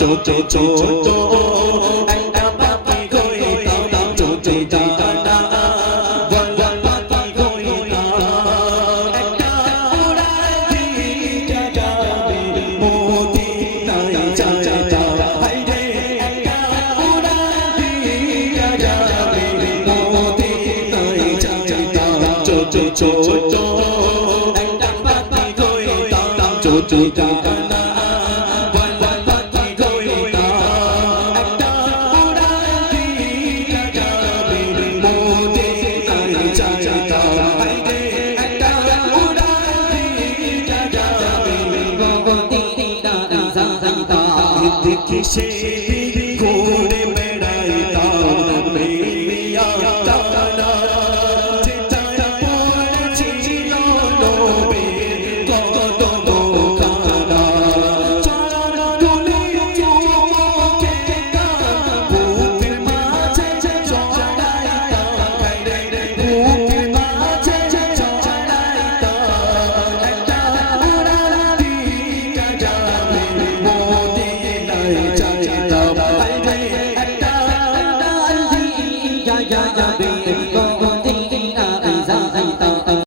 ছোট ছোট একটা পাখি কইতাম ছোট ডানা বলা পাখি কইতাম একটা উড়াল দিয়া যাবে মদিনায় যাইতাম হায়রে একটা উড়াল দিয়া যাবে মদিনায় যাইতাম ছোট ছোট একটা পাখি কইতাম ছোট ডানা দেখি সে